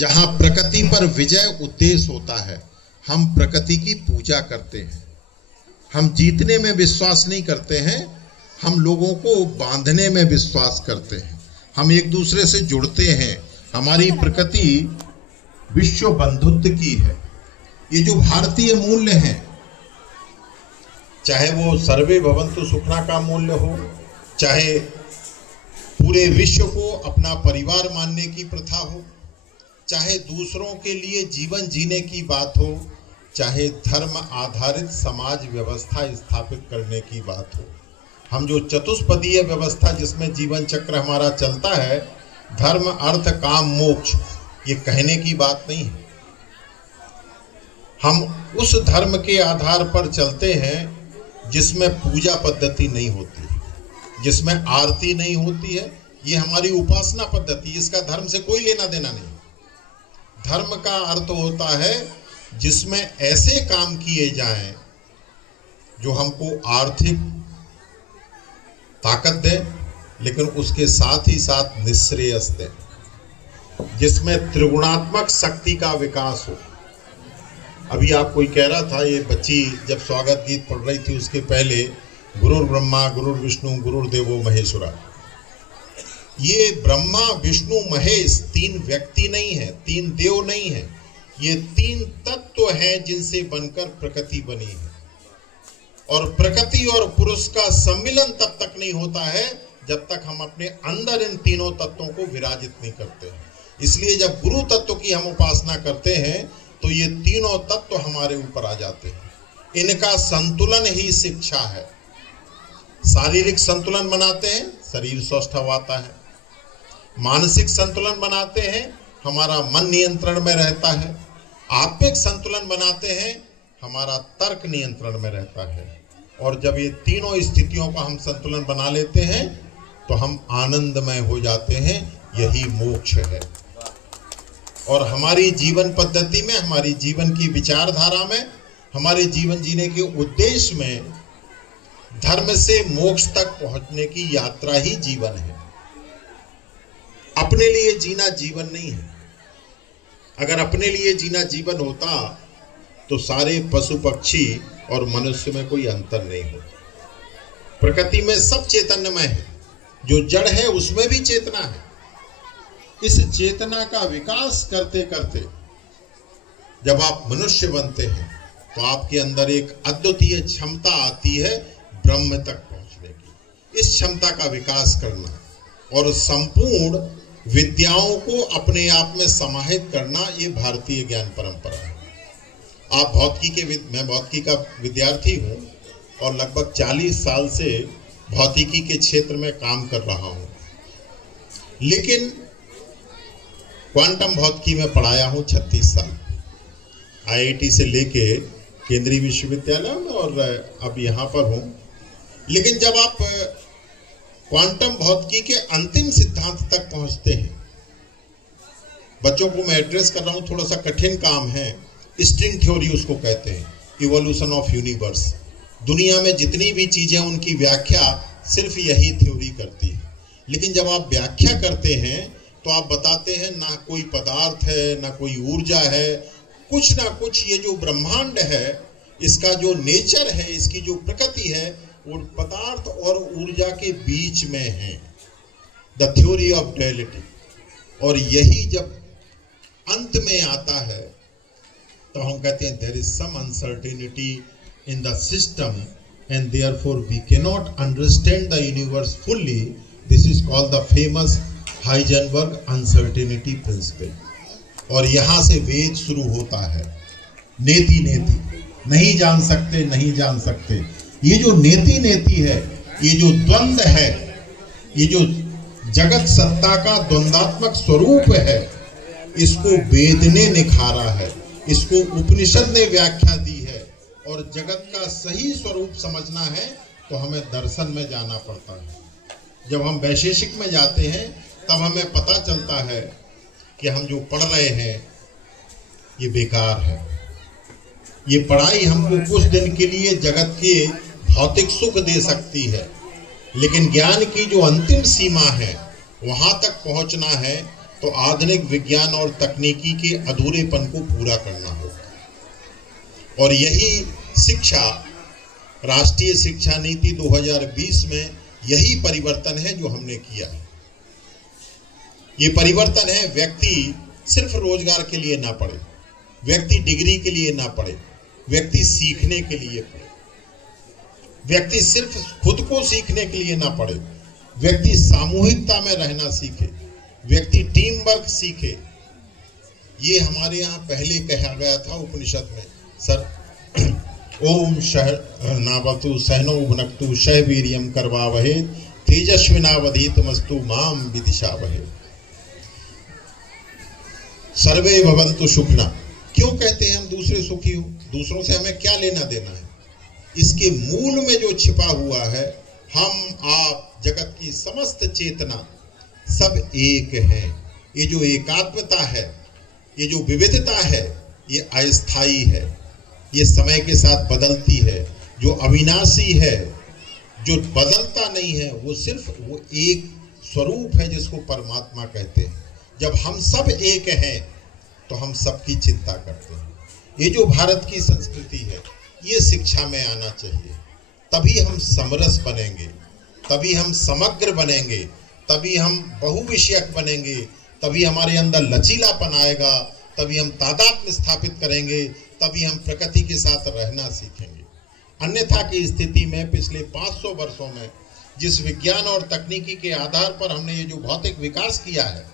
जहां प्रकृति पर विजय उद्देश्य होता है, हम प्रकृति की पूजा करते हैं। हम जीतने में विश्वास नहीं करते हैं, हम लोगों को बांधने में विश्वास करते हैं। हम एक दूसरे से जुड़ते हैं। हमारी प्रकृति विश्व बंधुत्व की है। ये जो भारतीय मूल्य हैं, चाहे वो सर्वे भवन्तु सुखना का मूल्य हो, चाहे पूरे विश्व को अपना परिवार मानने की प्रथा हो, चाहे दूसरों के लिए जीवन जीने की बात हो, चाहे धर्म आधारित समाज व्यवस्था स्थापित करने की बात हो, हम जो चतुष्पदीय व्यवस्था जिसमें जीवन चक्र हमारा चलता है, धर्म अर्थ काम मोक्ष, ये कहने की बात नहीं है। हम उस धर्म के आधार पर चलते हैं जिसमें पूजा पद्धति नहीं होती, जिसमें आरती नहीं होती है। ये हमारी उपासना पद्धति, इसका धर्म से कोई लेना देना नहीं। धर्म का अर्थ होता है जिसमें ऐसे काम किए जाएं जो हमको आर्थिक ताकत दे, लेकिन उसके साथ ही साथ निःश्रेयस दे, जिसमें त्रिगुणात्मक शक्ति का विकास हो। अभी आप कोई कह रहा था, ये बच्ची जब स्वागत गीत पढ़ रही थी उसके पहले गुरुर् ब्रह्मा गुरुर्विष्णु गुरुर्देवो महेश्वरा। ये ब्रह्मा विष्णु महेश तीन व्यक्ति नहीं है, तीन देव नहीं है, ये तीन तत्व हैं जिनसे बनकर प्रकृति बनी है। और प्रकृति और पुरुष का सम्मिलन तब तक नहीं होता है जब तक हम अपने अंदर इन तीनों तत्वों को विराजित नहीं करते हैं। इसलिए जब गुरु तत्व की हम उपासना करते हैं तो ये तीनों तत्व हमारे ऊपर आ जाते हैं। इनका संतुलन ही शिक्षा है। शारीरिक संतुलन बनाते हैं, शरीर स्वस्थ होता है। मानसिक संतुलन बनाते हैं, हमारा मन नियंत्रण में रहता है। आत्मिक संतुलन बनाते हैं, हमारा तर्क नियंत्रण में रहता है। और जब ये तीनों स्थितियों का हम संतुलन बना लेते हैं तो हम आनंदमय हो जाते हैं। यही मोक्ष है। और हमारी जीवन पद्धति में, हमारी जीवन की विचारधारा में, हमारे जीवन जीने के उद्देश्य में धर्म से मोक्ष तक पहुंचने की यात्रा ही जीवन है। अपने लिए जीना जीवन नहीं है। अगर अपने लिए जीना जीवन होता तो सारे पशु पक्षी और मनुष्य में कोई अंतर नहीं होता। प्रकृति में सब चैतन्यमय है, जो जड़ है उसमें भी चेतना है। इस चेतना का विकास करते करते जब आप मनुष्य बनते हैं तो आपके अंदर एक अद्वितीय क्षमता आती है ब्रह्म तक पहुंचने की। इस क्षमता का विकास करना और संपूर्ण विद्याओं को अपने आप में समाहित करना, ये भारतीय ज्ञान परंपरा है। आप मैं भौतिकी का विद्यार्थी हूँ और लगभग 40 साल से भौतिकी के क्षेत्र में काम कर रहा हूँ, लेकिन क्वांटम भौतिकी में पढ़ाया हूँ 36 साल, IIT से लेके केंद्रीय विश्वविद्यालय में, और अब यहाँ पर हूँ। लेकिन जब आप क्वांटम भौतिकी के अंतिम सिद्धांत तक पहुँचते हैं, बच्चों को मैं एड्रेस कर रहा हूँ, थोड़ा सा कठिन काम है। स्ट्रिंग थ्योरी उसको कहते हैं, इवोल्यूशन ऑफ यूनिवर्स। दुनिया में जितनी भी चीजें, उनकी व्याख्या सिर्फ यही थ्योरी करती है। लेकिन जब आप व्याख्या करते हैं तो आप बताते हैं ना कोई पदार्थ है, ना कोई ऊर्जा है, कुछ ना कुछ ये जो ब्रह्मांड है, इसका जो नेचर है, इसकी जो प्रकृति है, वो पदार्थ और ऊर्जा के बीच में है, द थ्योरी ऑफ डुअलिटी। और यही जब अंत में आता है तो हम कहते हैं there is some uncertainty in the system and therefore we can not understand the universe fully. This is called the famous Heisenberg uncertainty principle. और यहां से वेद शुरू होता है। नेति नेति, नहीं जान सकते, नहीं जान सकते। ये जो नेति नेति है, ये जो द्वंद्व है, ये जो जगत सत्ता का द्वंद्वात्मक स्वरूप है, इसको वेद ने निखारा है, इसको उपनिषद ने व्याख्या दी है। और जगत का सही स्वरूप समझना है तो हमें दर्शन में जाना पड़ता है। जब हम वैशेषिक में जाते हैं तब हमें पता चलता है कि हम जो पढ़ रहे हैं ये बेकार है। ये पढ़ाई हमको कुछ दिन के लिए जगत के भौतिक सुख दे सकती है, लेकिन ज्ञान की जो अंतिम सीमा है वहां तक पहुंचना है तो आधुनिक विज्ञान और तकनीकी के अधूरेपन को पूरा करना होगा। और यही शिक्षा, राष्ट्रीय शिक्षा नीति 2020 में यही परिवर्तन है जो हमने किया है। ये परिवर्तन है, व्यक्ति सिर्फ रोजगार के लिए ना पढ़े, व्यक्ति डिग्री के लिए ना पढ़े, व्यक्ति सीखने के लिए पढ़े, व्यक्ति सिर्फ खुद को सीखने के लिए ना पढ़े, व्यक्ति सामूहिकता में रहना सीखे, व्यक्ति टीम वर्क सीखे। ये हमारे यहाँ पहले कहा गया था उपनिषद में, सर ओम सहनावतु सहनौ भुनक्तु सह वीर्यं करवावहे तेजस्विनावधीतमस्तु माम विदिशावहे सर्वे भवन्तु सुखिनः। क्यों कहते हैं हम दूसरे सुखी हो? दूसरों से हमें क्या लेना देना है? इसके मूल में जो छिपा हुआ है, हम आप जगत की समस्त चेतना सब एक है। ये जो एकात्मता है, ये जो विविधता है, ये अस्थायी है, ये समय के साथ बदलती है। जो अविनाशी है, जो बदलता नहीं है, वो सिर्फ वो एक स्वरूप है जिसको परमात्मा कहते हैं। जब हम सब एक हैं तो हम सबकी चिंता करते हैं। ये जो भारत की संस्कृति है, ये शिक्षा में आना चाहिए। तभी हम समरस बनेंगे, तभी हम समग्र बनेंगे, तभी हम बहुविषयक बनेंगे, तभी हमारे अंदर लचीलापन आएगा, तभी हम तादात्म्य स्थापित करेंगे, तभी हम प्रकृति के साथ रहना सीखेंगे। अन्यथा की स्थिति में पिछले 500 वर्षों में जिस विज्ञान और तकनीकी के आधार पर हमने ये जो भौतिक विकास किया है,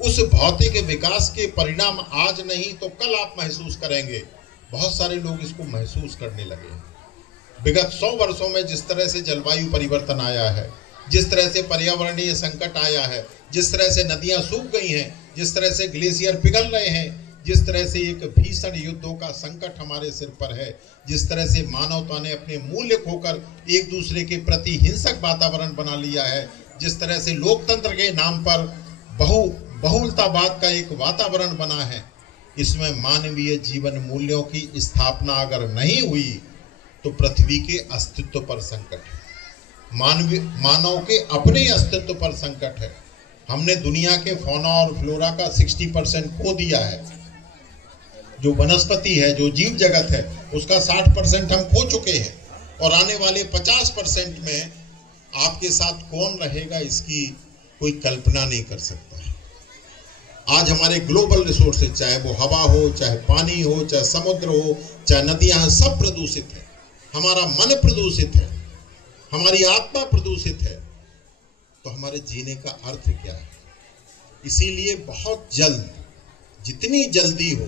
उस भौतिक विकास के परिणाम आज नहीं तो कल आप महसूस करेंगे। बहुत सारे लोग इसको महसूस करने लगे हैं। विगत 100 वर्षों में जिस तरह से जलवायु परिवर्तन आया है, जिस तरह से पर्यावरणीय संकट आया है, जिस तरह से नदियां सूख गई हैं, जिस तरह से ग्लेशियर पिघल रहे हैं, जिस तरह से एक भीषण युद्धों का संकट हमारे सिर पर है, जिस तरह से मानवता ने अपने मूल्य खोकर एक दूसरे के प्रति हिंसक वातावरण बना लिया है, जिस तरह से लोकतंत्र के नाम पर बहुलतावाद का एक वातावरण बना है, इसमें मानवीय जीवन मूल्यों की स्थापना अगर नहीं हुई तो पृथ्वी के अस्तित्व पर संकट है, मानव के अपने अस्तित्व पर संकट है। हमने दुनिया के फौना और फ्लोरा का 60% खो दिया है। जो वनस्पति है, जो जीव जगत है, उसका 60% हम खो चुके हैं, और आने वाले 50% में आपके साथ कौन रहेगा इसकी कोई कल्पना नहीं कर सकता। आज हमारे ग्लोबल रिसोर्सेज, चाहे वो हवा हो, चाहे पानी हो, चाहे समुद्र हो, चाहे नदियां, सब प्रदूषित है। हमारा मन प्रदूषित है, हमारी आत्मा प्रदूषित है, तो हमारे जीने का अर्थ क्या है? इसीलिए बहुत जल्द, जितनी जल्दी हो,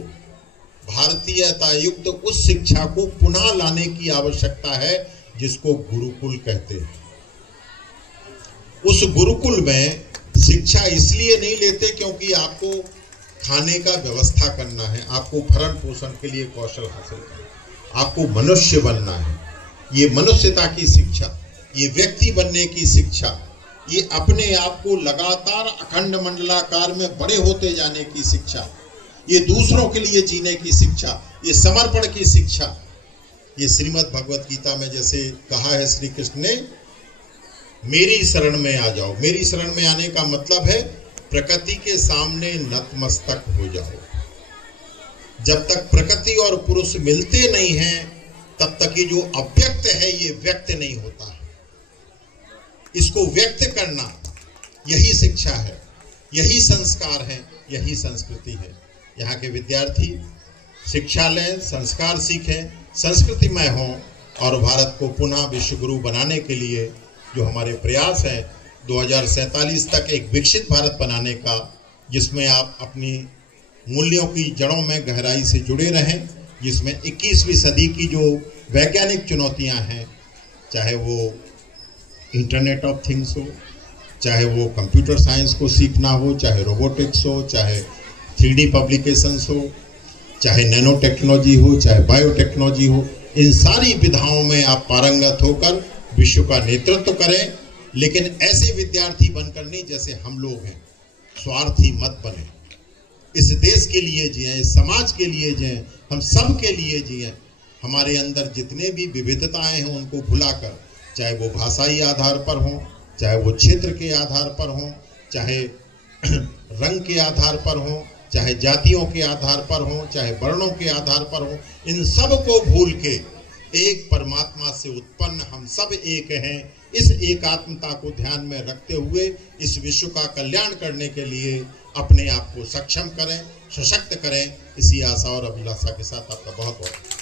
भारतीयता युक्त उस शिक्षा को पुनः लाने की आवश्यकता है जिसको गुरुकुल कहते हैं। उस गुरुकुल में शिक्षा इसलिए नहीं लेते क्योंकि आपको खाने का व्यवस्था करना है, आपको भरण पोषण के लिए कौशल हासिल करना है, आपको मनुष्य बनना है। ये मनुष्यता की शिक्षा, ये व्यक्ति बनने की शिक्षा, ये अपने आप को लगातार अखंड मंडलाकार में बड़े होते जाने की शिक्षा, ये दूसरों के लिए जीने की शिक्षा, ये समर्पण की शिक्षा। ये श्रीमद् भगवत गीता में जैसे कहा है श्री कृष्ण ने, मेरी शरण में आ जाओ। मेरी शरण में आने का मतलब है प्रकृति के सामने नतमस्तक हो जाओ। जब तक प्रकृति और पुरुष मिलते नहीं हैं, तब तक ये जो अव्यक्त है ये व्यक्त नहीं होता है। इसको व्यक्त करना, यही शिक्षा है, यही संस्कार है, यही संस्कृति है। यहाँ के विद्यार्थी शिक्षा लें, संस्कार सीखें, संस्कृतिमय हों, और भारत को पुनः विश्व गुरु बनाने के लिए जो हमारे प्रयास हैं 2047 तक एक विकसित भारत बनाने का, जिसमें आप अपनी मूल्यों की जड़ों में गहराई से जुड़े रहें, जिसमें 21वीं सदी की जो वैज्ञानिक चुनौतियां हैं, चाहे वो इंटरनेट ऑफ थिंग्स हो, चाहे वो कंप्यूटर साइंस को सीखना हो, चाहे रोबोटिक्स हो, चाहे 3D पब्लिकेशंस हो, चाहे नैनो टेक्नोलॉजी हो, चाहे बायोटेक्नोलॉजी हो, इन सारी विधाओं में आप पारंगत होकर विश्व का नेतृत्व करें। लेकिन ऐसे विद्यार्थी बनकर नहीं जैसे हम लोग हैं, स्वार्थी मत बने। इस देश के लिए जिएं, इस समाज के लिए जिएं, हम सब के लिए जिएं। हमारे अंदर जितने भी विविधताएं हैं उनको भुलाकर, चाहे वो भाषाई आधार पर हों, चाहे वो क्षेत्र के आधार पर हों, चाहे रंग के आधार पर हो, चाहे जातियों के आधार पर हो, चाहे वर्णों के आधार पर हो, इन सब को भूल के एक परमात्मा से उत्पन्न हम सब एक हैं। इस एकात्मता को ध्यान में रखते हुए इस विश्व का कल्याण करने के लिए अपने आप को सक्षम करें, सशक्त करें। इसी आशा और अभिलाषा के साथ आपका बहुत बहुत